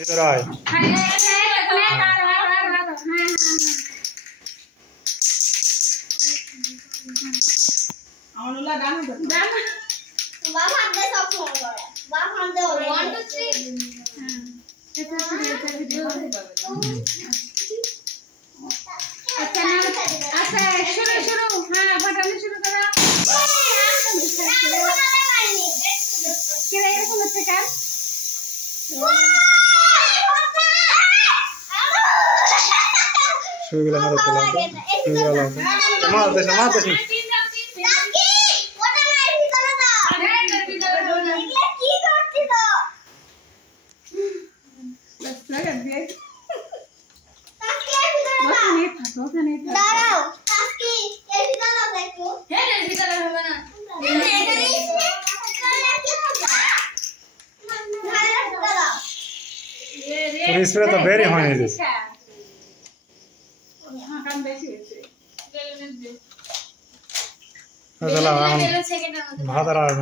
ভিতরে আয় আমনুল্লাহ গান গান বাবা হাত দে সব ফোন করে বাবা হাত দে 1 2 3 এটা ভিডিও अच्छा शुरू शुरू हाँ बटाने शुरू करा क्या ये कौन से काम শুয়ে গেলাম আর চলা শুয়ে গেলাম মারতে दाঁড়াও টাস্কি এর ভিতরে না দেখো হ্যাঁ এর ভিতরে হবে না पूरी स्प्रे तो बेरी होने दे हां काम बेশি হয়েছে चला भात आ रहा है